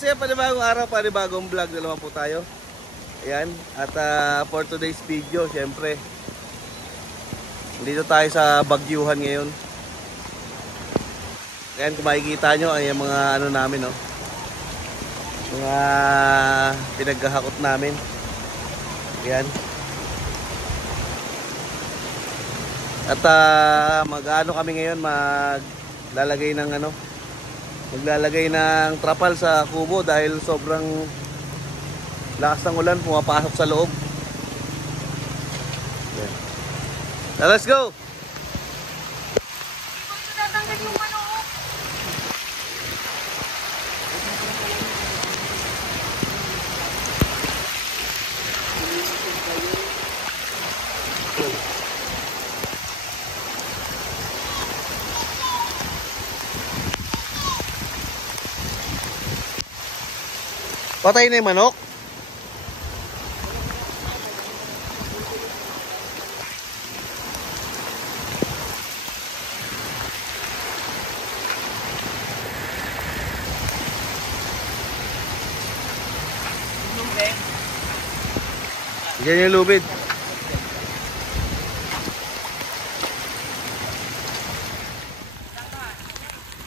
once again, panibagong araw, panibagong vlog na naman po tayo. Ayan, at for today's video, syempre, dito tayo sa Bagyuhan ngayon. Ayan, kung makikita nyo, ay mga ano namin, no? Mga pinaghahakot namin. Ayan. At mag-ano kami ngayon, maglalagay ng ano, maglalagay ng trapal sa kubo dahil sobrang lakas ng ulan, pumapasok sa loob. Ayan. Now, let's go! Patay na yung manok. Diyan yung lubid.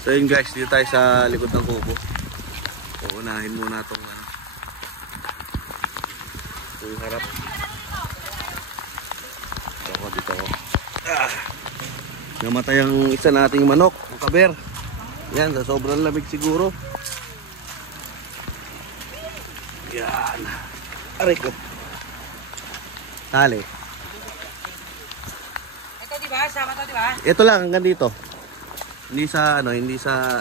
So yun guys, dito tayo sa likod ng kubo. Uunahin muna itong ano. Ito yung harap. Dito ako. Namatay ang isa nating manok, ang kaber. Yan, sa sobrang lamig siguro. Yan. Aray ko. Tali. Ito diba? Sama to diba? Ito lang, hanggang dito. Hindi sa ano, hindi sa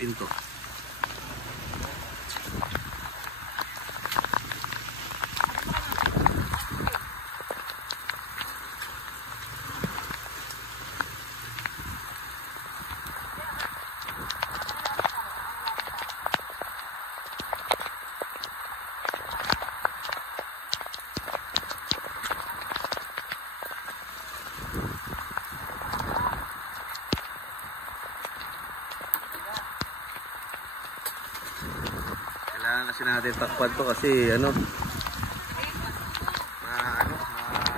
pinto. Kailangan kasi natin takpan to kasi ano,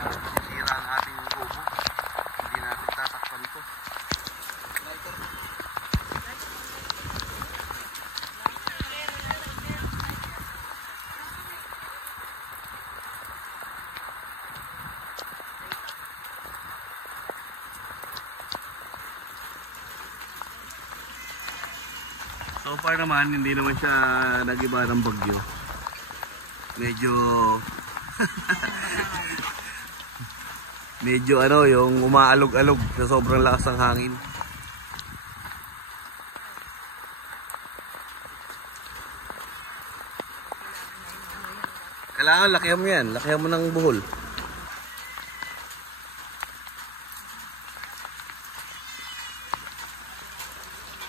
masisira ang ating kubo. Hindi natin tatakpan to. So far naman, hindi naman siya nag-iba ng bagyo. Medyo medyo ano, yung umaalog-alog sa sobrang lakas ng hangin. Kailangan lakihan mo yan, lakihan mo ng buhol.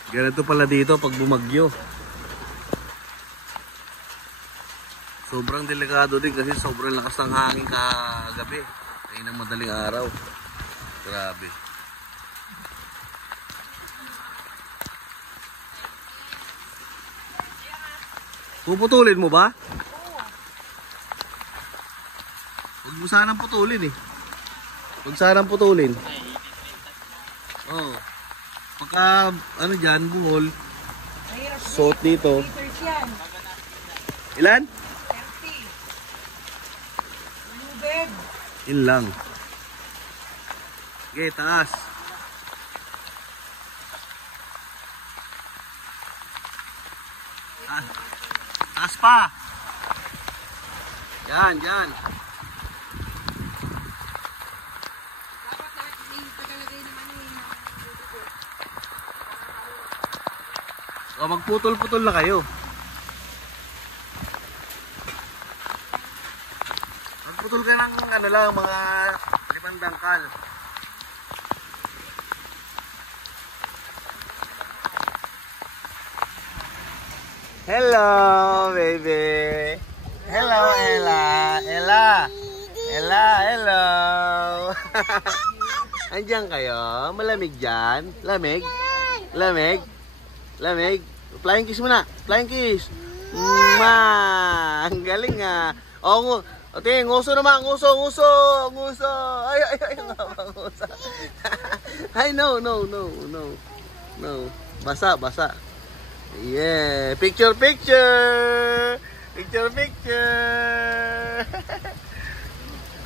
Ganito pala dito pag bumagyo. Sobrang delikado din kasi sobrang lakas ng hangin kagabi. Ay ng madaling araw. Grabe. Puputulin mo ba? Huwag mo sanang putulin eh. Huwag sanang putulin. Oo. Pagka ano dyan, buhol, suot dito. Ilan? 30. Yun lang. Okay, taas. Taas pa. Yan, yan. O magputol-putol na kayo. Magputol ka ng ano lang, mga 5 dangkal. Hello, baby. Hello, Ella. Ella. Ella, hello. Andiyan kayo? Malamig dyan? Lamig? Lamig? Lamig? Flying kiss muna. Flying kiss. Ma! Ang galing ah. Oh, ate, nguso naman, nguso. Ay, nguso. Ay, no. Basa. Yeah, picture.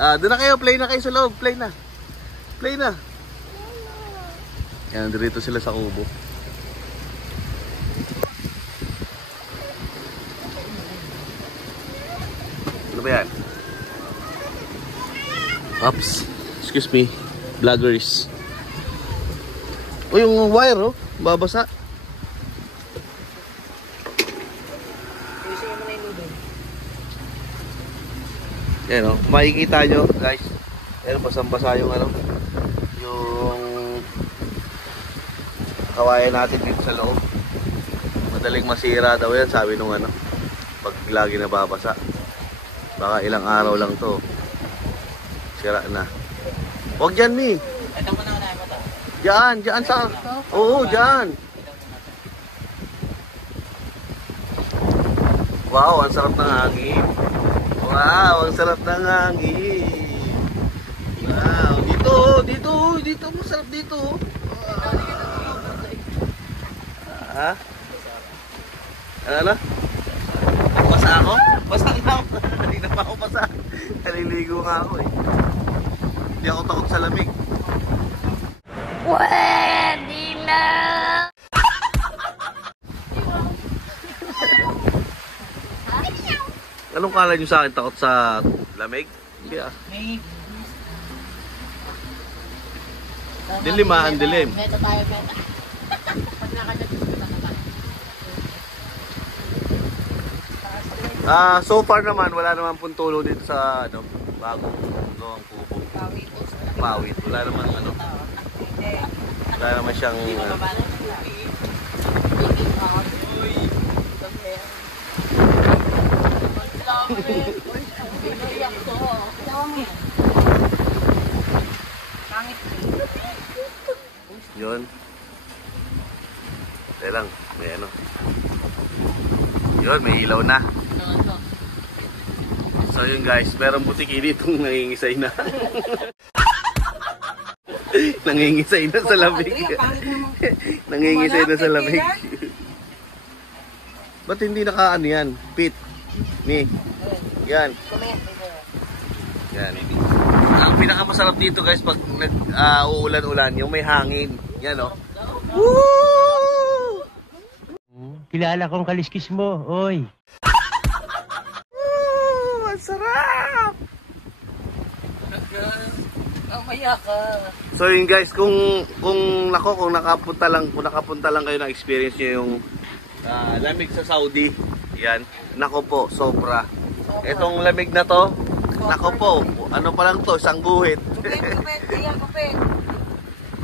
Doon na kayo, play na kayo sa loob, play na. Yan, dito sila sa kubo. Ano ba yan? Oops, excuse me, vloggers. O yung wire, oh, babasa. Yan, oh, makikita nyo, guys. Yan, basang-basa yung ano, yung kawayan natin dito sa loob. Madaling masira daw yan, sabi nung ano, pag lagi nababasa. Baka ilang araw lang to. Sira na. Huwag dyan, Mi. Diyan sa... Oo, diyan. Wow, ang sarap ng hangin. Wow, dito, masarap dito. Ha? Ano? Basa ako? Basa na ako. Hindi na pa ako basa. Naliligo nga ako eh. Hindi ako takot sa lamig. Pwede na! Anong kala nyo sa akin? Takot sa lamig? Hindi ah. Dilim ah, ang dilim. Meta tayo, meta. Pag So far naman, wala naman pong tulo dito sa ano, bagong gawang kubo. Pawit. Wala naman ano. Wala naman siyang yun. Kaya lang, may ano. Yun, may ilaw na. So yun guys, merong butiki ditong nangingisay na. Nangingisay na sa lamig. Nangingisay na sa lamig. Ba't hindi nakaano yan? Pit. Ni. Yan. Yan. Ang pinakamasarap dito guys pag nag-uulan-ulan, yung may hangin. Yan o. Woo! Kilala kong kaliskis mo, oy. Ang sarap! Mamaya ka. So yun guys, kung nakapunta lang kayo na experience niyo yung lamig sa Saudi, yan, nako po, sobra. Itong lamig na to, nako po, ano pa lang to, isang guhit. Gupit.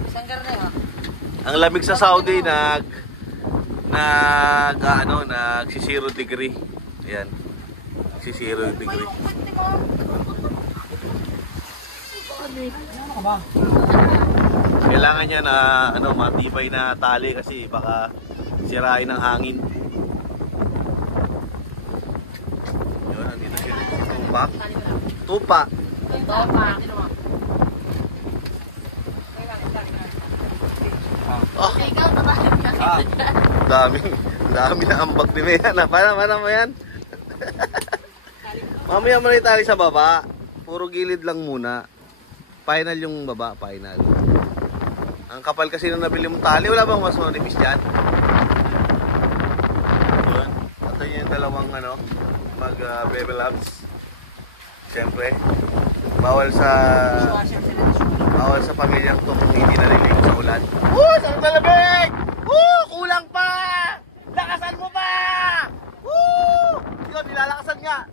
Isang garne ha. Ang lamig sa Saudi nagsi 0 degree. Ayan. Nagsi 0 degree. Kailangan niya na matibay na tali kasi baka sirain ng hangin. Yun, nandito siya. Tupa. Oh. Dami na ambag ni Mayan. Paano mo yan? Mamaya mo na itali sa baba. Puro gilid lang muna. Final yung baba, final. Ang kapal kasi nung nabili mong tali, wala bang mas manipis dyan? Yun. Ito yung dalawang mag-bevel ups. Siyempre, bawal sa pamilyang to kung hindi naliligo sa ulan. Sarap na lamig! Kulang pa! Lakasan mo pa! Yun, nilalakasan nga.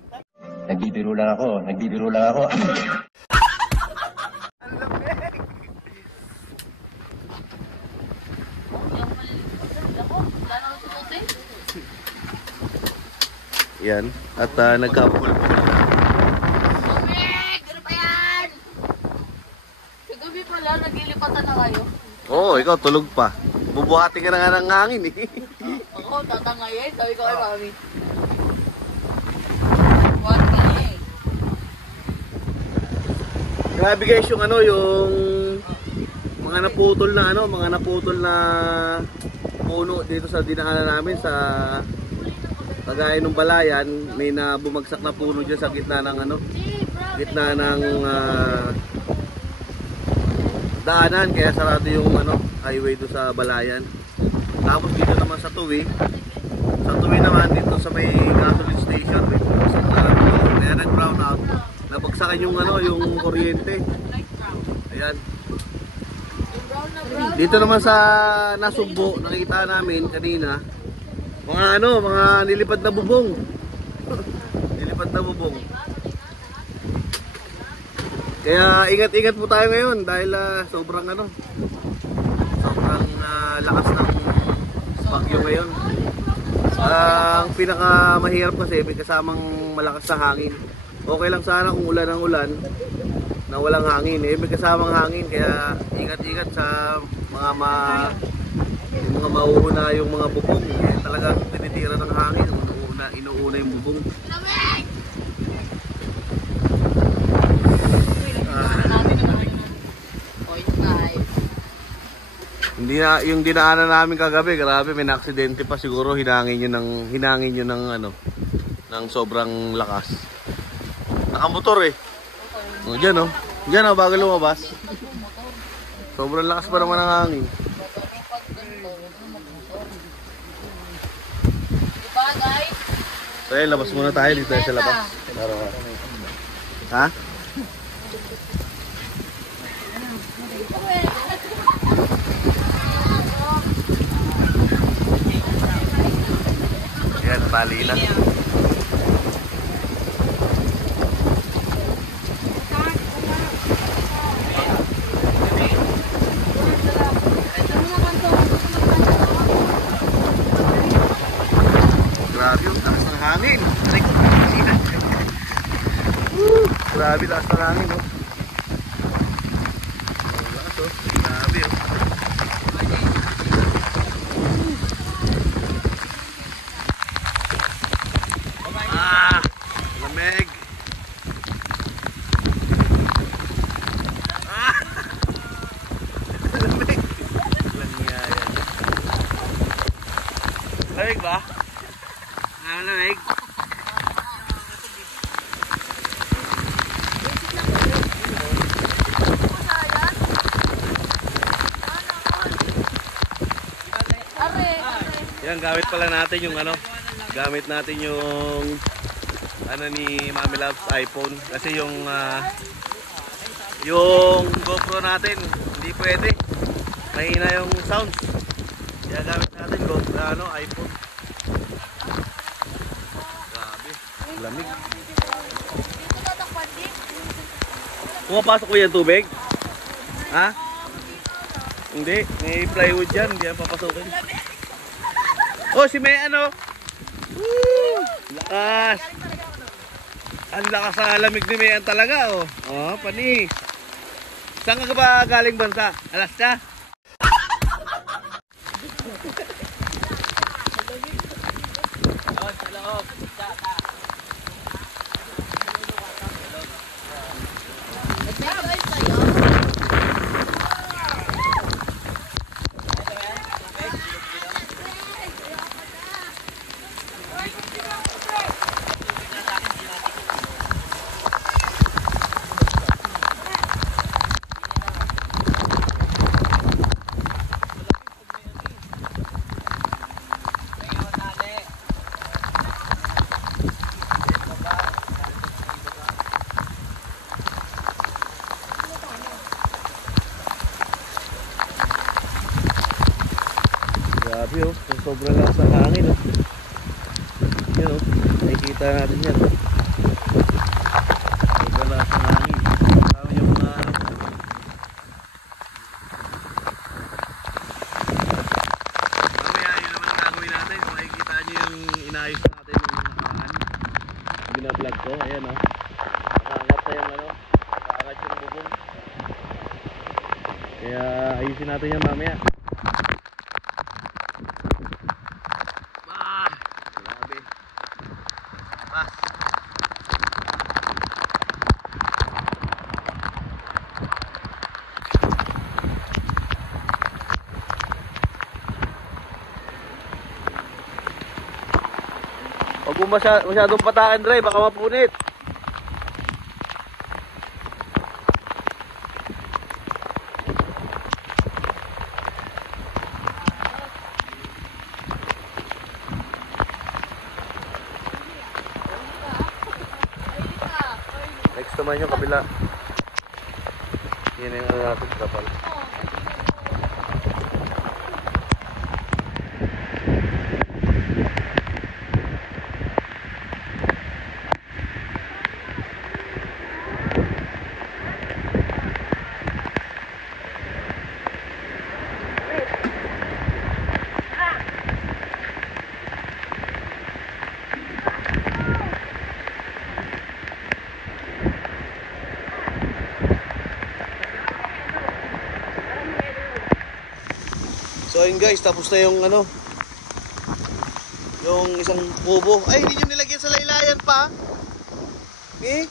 Nagbibiro lang ako. Ang lamig! Yan, at nagkapulpul na. Ano pa yan? Kagabi pala, naglilipatan na kayo. Oo, ikaw tulog pa. Bubuhati ka na nga ng hangin eh. Ako, tatangayin. Sabi ko kay mami. Grabe guys yung ano, yung mga naputol na ano, mga naputol na puno dito sa dinaanan namin sa kagaya ng Balayan. May na bumagsak na puno dyan sa gitna ng ano, gitna ng daanan, kaya sarado yung ano, highway do sa Balayan. Tapos dito naman sa Tuwi naman dito sa may gasoline station, may bumagsak na ano, kaya nag-brown out. Nabagsakan yung ano, yung kuryente. Ayan. Dito naman sa Nasugbo, nakita namin kanina mga ano, mga nilipad na bubong. Nilipad na bubong. Kaya ingat-ingat po tayo ngayon dahil sobrang ano, sobrang lakas ng bagyo ngayon. Ang pinaka mahirap kasi may kasamang malakas na hangin. Okay lang sana kung ulan ng ulan na walang hangin. May kasamang hangin, kaya ingat-ingat sa mga mauuna yung mga bubong. Talagang tinitira ng hangin, inuuna yung bubong. Hindi na yung dinaanan namin kagabi, grabe, may aksidente pa siguro, hinangin yun ng ano, ng sobrang lakas. Nakamotor eh. O diyan oh. Diyan oh, bago lumabas. Sobrang lakas pa naman ng hangin. Diba guys? So ayun, labas muna tayo dito sa labas. Ha? Yan, tali lang. Grabe yung taas ng hangin. Grabe taas ng hangin, no? Grabe, oh. Lamig. Lamig. Lamig ba? Lamig. Yan, gamit pala natin yung ano, gamit natin yung ano ni Mami Loves iPhone, kasi yung GoPro natin hindi pwede, mahina yung sound, kaya gamit natin GoPro, ano, iPhone. Grabe, lamig. Pumapasok ko yan tubig? Ha? Hindi, may plywood dyan, hindi yan papasokin. Oh, si May ano? Woo! Lakas! Ang lakas sa lamig ni Mayan talaga, oh. Oh, panis. Saan ka ba galing bansa? Alaska? Grabe oh, sobrang lakas ng hangin oh. Yan oh, nakikita natin yan oh. Sobrang lakas ng hangin. Tama yung mga ano. Mamaya yun naman ang gagawin natin. Makikita nyo yung inayos natin yung ano, binablog ko. Ayan oh, nakaangat na yung ano, nakaangat yung bubong. Kaya ayusin natin yan mamaya. Huwag mo masyadong patakan, Dre, baka mapunit. Next naman yung kabila. Yan yung natin trapal. So ayun guys, tapos na yung ano, yung isang kubo. Ay, hindi nyo nilagyan sa laylayan pa. Eh?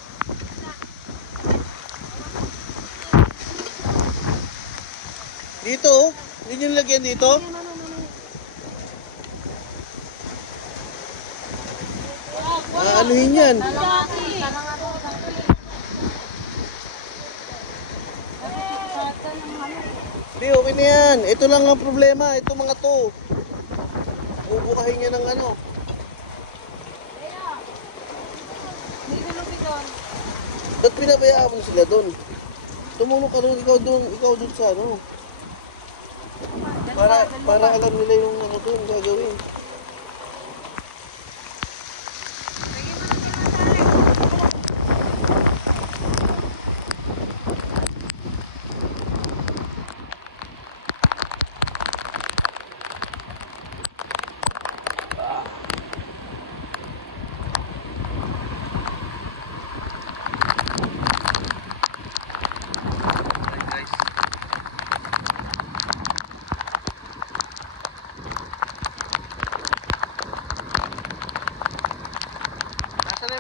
Dito oh. Hindi nyo nilagyan dito. Anuhin yan. Hindi, okay na yan. Ito lang ang problema. Ito mga to. Bubukahin niya ng ano. Ba't pinabayaan mo sila doon? Tumulong ka doon, ikaw doon sa ano. Para alam nila yung ano doon gagawin.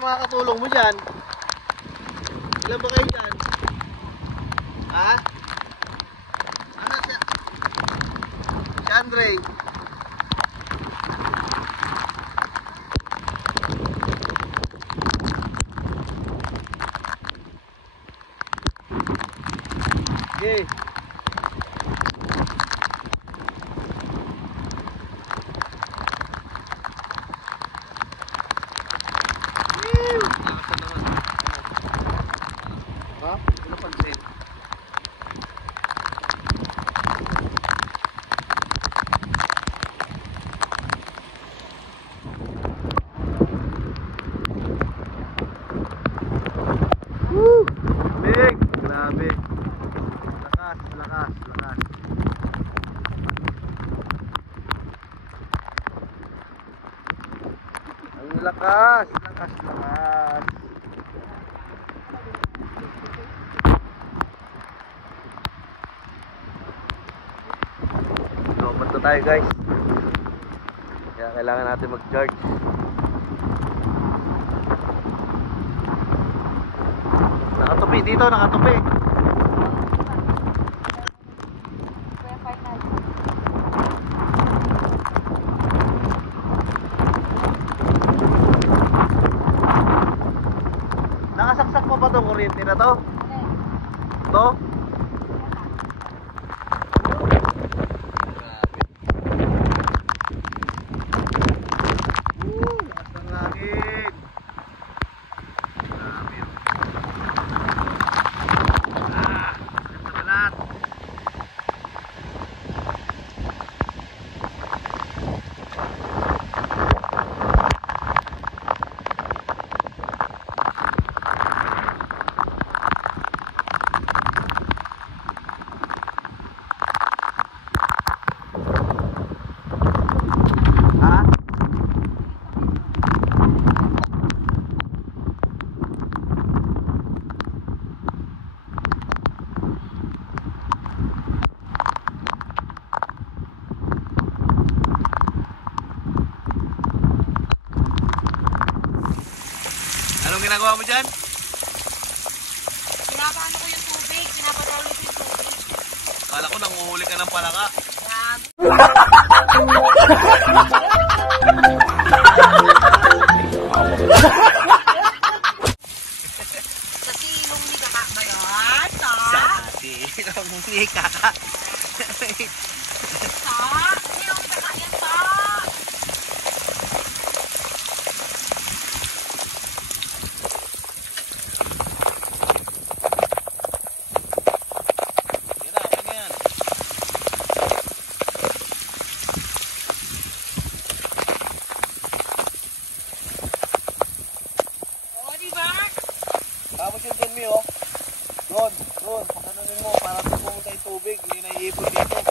Mga katulong mo dyan. Ilan ba kayo dyan? Ha? Ano siya? Si Andre. Okay. Big! Grabe! Lakas! Ang lakas! Lobat na tayo guys. Kaya kailangan natin mag-charge. Nakatupi dito, nakatupi. Nakasaksak pa ba itong kuryente na to? Ito? Lakas ng hangin. Grabe yun. Ganda balat. Anong ginagawa mo dyan? Pinapaano ko yung tubig, pinapatawid ko yung tubig. Kala ko nanguhuli ka ng palaka. Grabe. Tapos yung dun, Mi, oh. Doon. Pagkanunin mo para pumunta yung tubig. Hindi na iipon dito.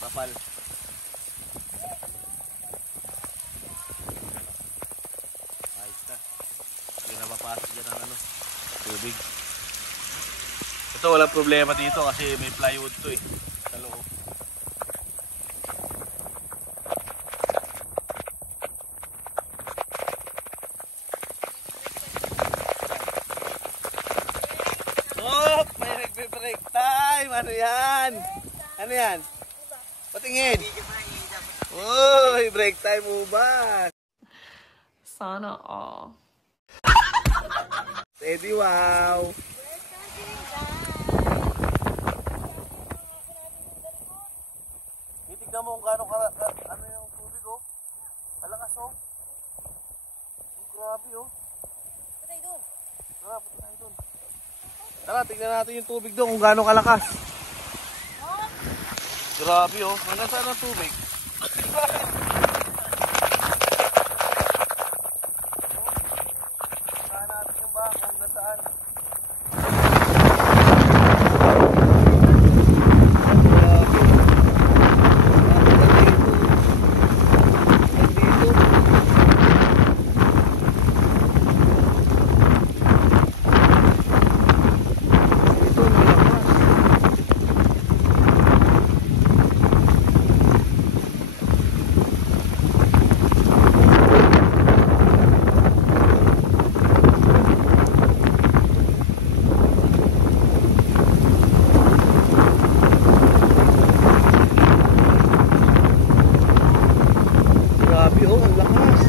Kapal. Ayos na. Hindi na mapasok dyan ang tubig. Ito walang problema dito kasi may plywood to eh. Sa loob. Oh! May nagbe-break time! Ano yan? Ano yan? Patingin. Uy, break time mo ba? Sana all. Steady, wow. Titignan mo kung gaano ano yung tubig, oh. Alakas, oh. Oh, grabe, oh. Patay doon. Tara, patay doon. Tara, tignan natin yung tubig doon kung gaano kalakas. Grabe, oh. Hanggang saan ang tubig? Saan natin yung bako? Hanggang saan? Grabe, oh, ang lakas.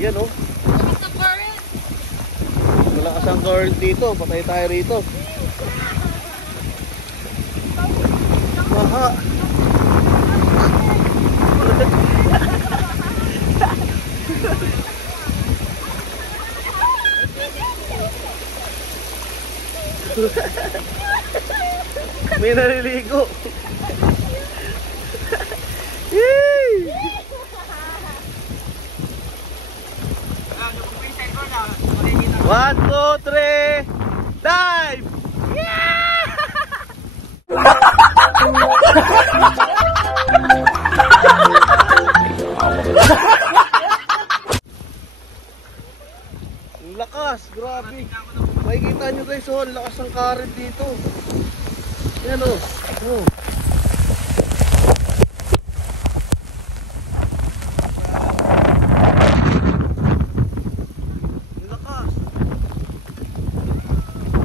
Yan, oh. Malakas ang current dito. Patay tayo rito. Maha. May naliligo. Yay! lakas ng current dito. Yan o. Oh. Ang lakas.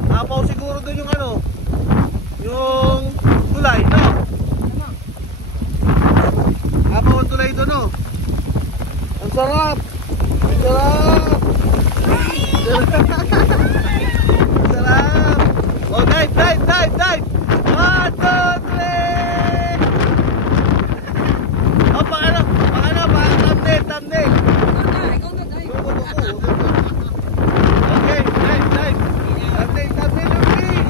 Napaw siguro doon yung ano, yung tulay, no? Napaw ang tulay doon, no? Ang sarap! Ang sarap! Sarap! Oh, dive, dive, dive, dive! 1, 2, 3! Oh, pakano, thumbnail, thumbnail! Ikaw na, dahil. Okay, dive, dive! Thumbnail, thumbnail, bilis!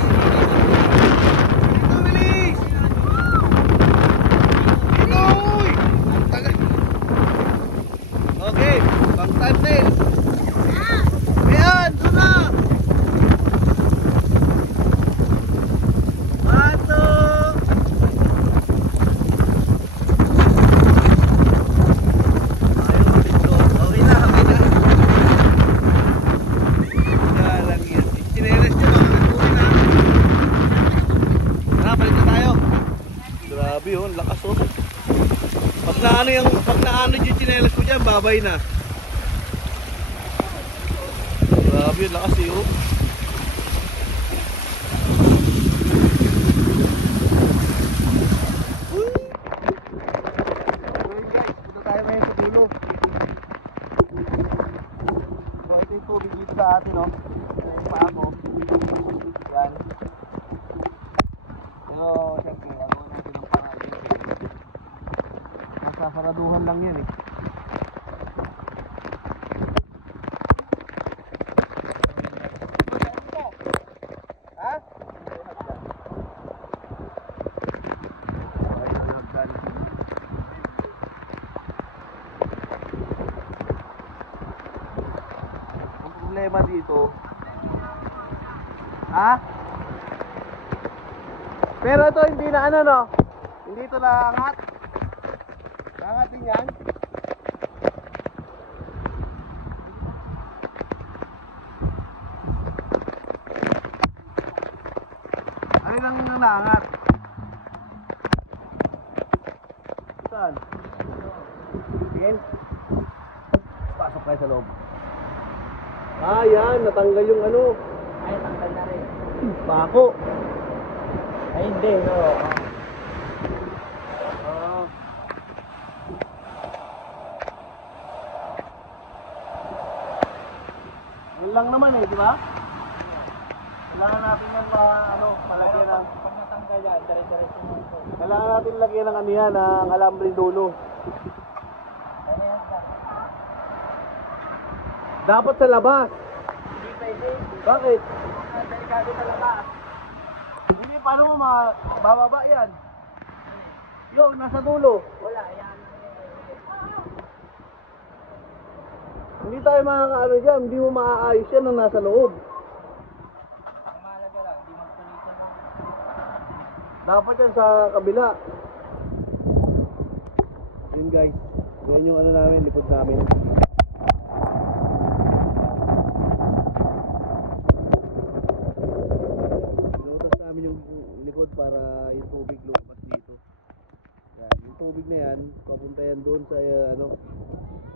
Dito, bilis! Dito, uy! Ang tagal. Okay, pang thumbnail! Ayan, doon na! Bato! Ayun, dito. Okay na, okay na. Galang yan. Chineres niya, mga nagpuwi na. Tara, balik na tayo. Grabe oh, ang lakas oh. Pag naano yung chineres ko dyan, babay na. Grabe, ang lakas eh oh. So ito yung tubig dito sa atin, no? Yung paa mo. Yan. Pero syempre, gagawin natin ang paraan dito. Masasaraduhan lang yan eh. Ha? Ay, hagdan. Ang problema dito, ha? Pero ito hindi na ano, no? Hindi ito naangat. Naangat din yan. Ay lang naangat. Saan? Tingin. Pasok kayo sa loob. Ah, yan. Natanggal yung ano. Ay, tanggal na rin. Pako. Ay, hindi, no. Ah. Yun lang naman eh, di ba? Kailangan natin yan malagyan ng... Pag natanggal yan, dire-diretso mo ito. Kailangan natin lagyan ng ano yan, ng alambre dulo. Ano yan ba? Dapat sa labas. Hindi pwede. Bakit? Delikado sa labas. Hindi, paano mo bababa yan? Yo, nasa dulo. Wala, yan. Hindi tayo makakaano dyan, hindi mo maaayos yan nang nasa loob. Ang mahalaga lang, hindi magpunitan mo. Dapat yan sa kabila. Yun guys, yan yung ano namin, likod namin. Pinutas namin yung likod para yung tubig lumabas dito. Yan, yung tubig na yan, papunta yan doon sa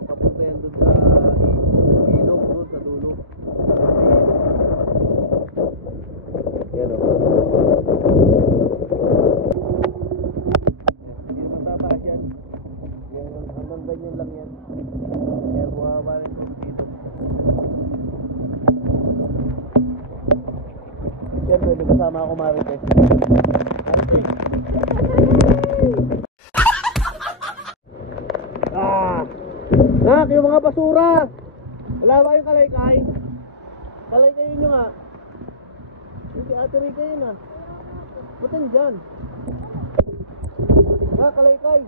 papunta yan doon sa ilog, doon sa dulo. Yan o. Hindi naman tataas yan. Hanggang ganyan lang yan. Kaya bumaba rin dito. Siyempre, may kasama ako Marites. Marites! Nak, yung mga basura! Wala ba kayong kalaykay? Kalaykay nyo nga. Hindi, Ate Rica yun ah. Ba't yan dyan? Ha, kalaykay.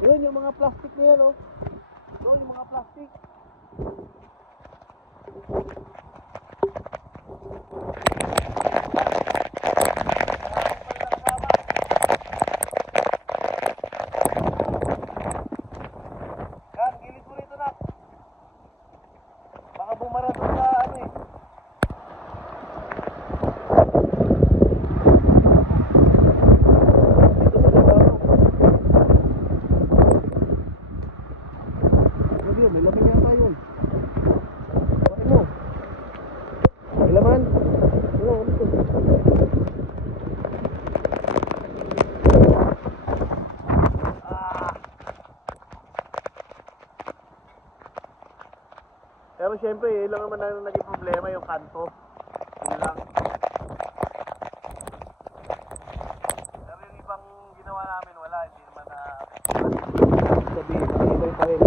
Yun, yung mga plastic na yan oh. Yun, yung mga plastic. Yan, gilid mo rito na. Baka bumara doon sa ano eh. Tapos syempre, yun lang naman ang naging problema, yung kanto. Yun lang. Pero yung ibang ginawa namin, wala. Hindi naman na... sabihin, nakibay pa rin.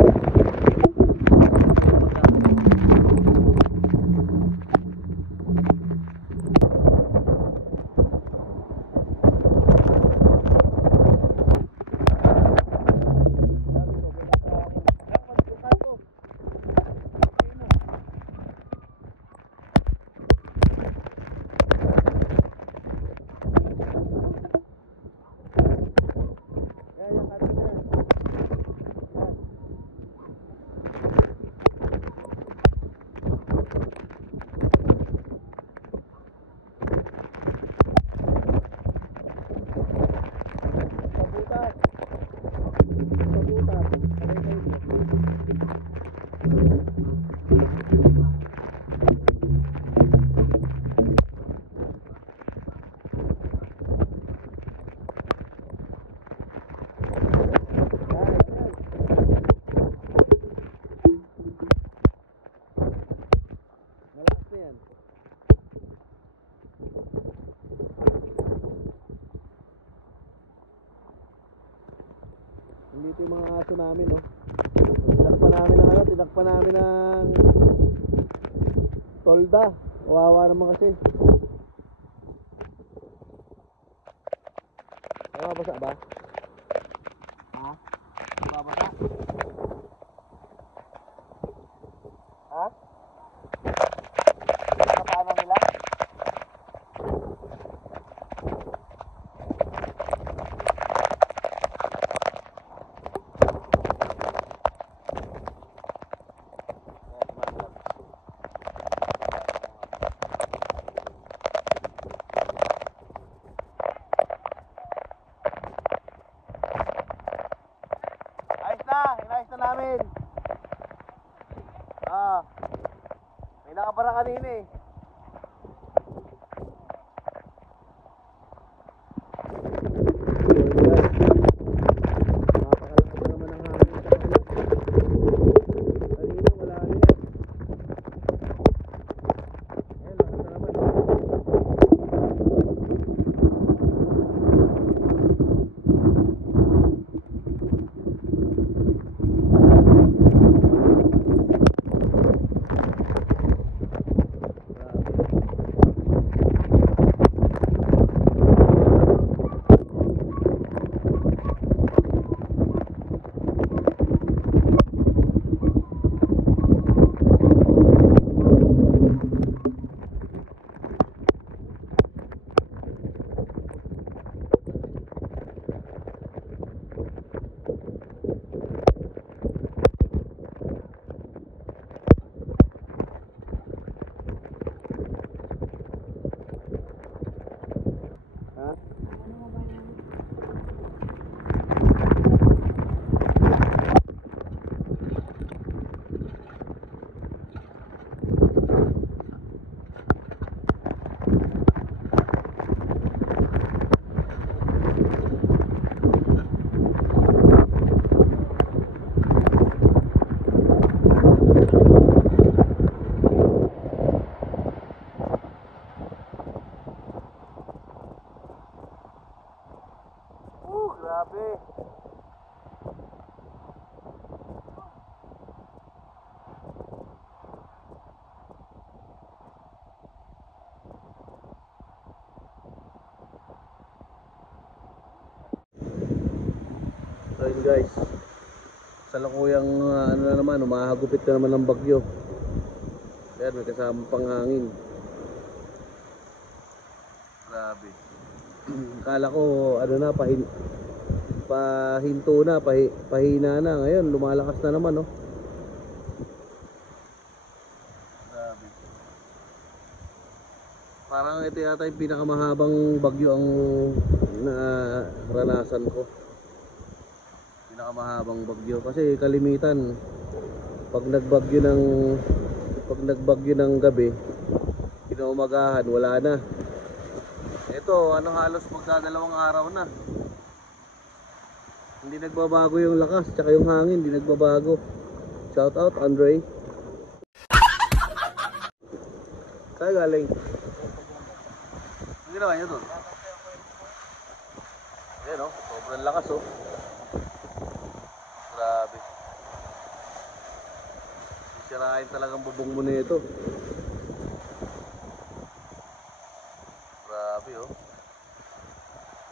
Dito yung mga aso namin, no? Tinakpan namin ng ano, tinakpan namin ng tolda. Kawawa naman kasi. Ay, mabasa ba? Ha? Mabasa? Ha? Paano nila? Inayos na namin. May nakabara kanina eh. Napakalakas naman ang hangin sa kanila. Kanina wala na yan. Ayan, lakas na naman. Grabe. So yun guys, salukuyang ano na naman, umahagupit na naman ng bagyo. Ayan, may kasamang panghangin. Grabe. Kala ko ano na, pahinto na, pahina na. Ngayon lumalakas na naman, no? Grabe. Parang ito yata yung pinakamahabang bagyo ang naranasan ko. Pinakamahabang bagyo kasi kalimitan pag nagbagyo ng gabi, kinaumagahan wala na. Ito ano, halos magdadalawang araw na. Hindi nagbabago yung lakas, tsaka yung hangin hindi nagbabago. Shout out Andre. Saan galing? Ang ginawa niyo doon? Ayan o, sobrang lakas o. Grabe. Sisirain talagang bubong mo nito. Grabe o.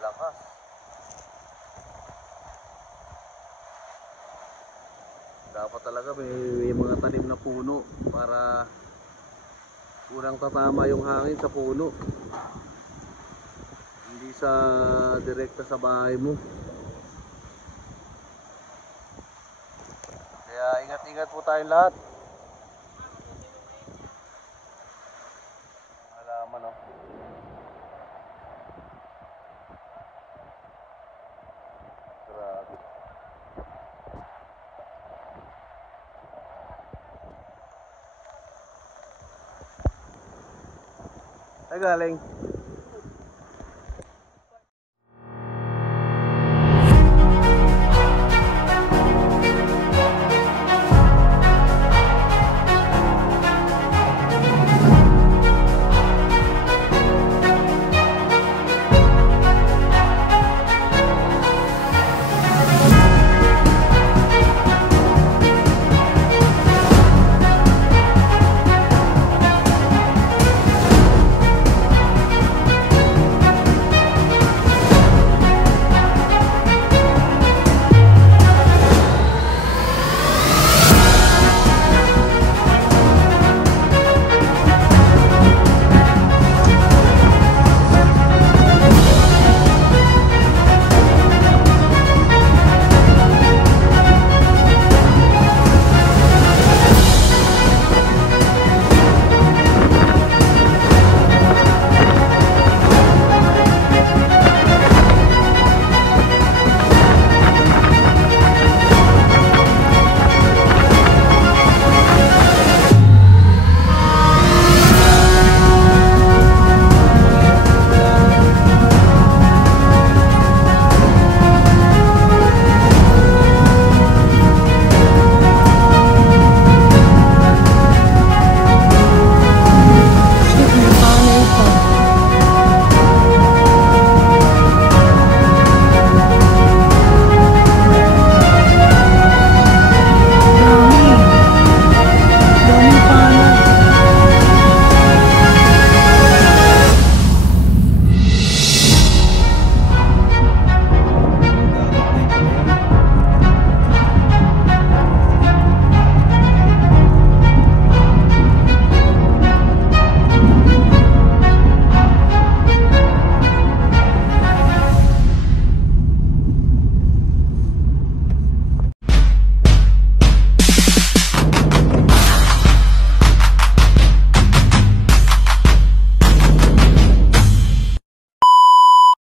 Lakas. Dapat talaga may mga tanim na puno para unang tatama yung hangin sa puno. Hindi sa direkta sa bahay mo. Kaya ingat-ingat po tayong lahat. Halaman oh. Grabe. Ay galing.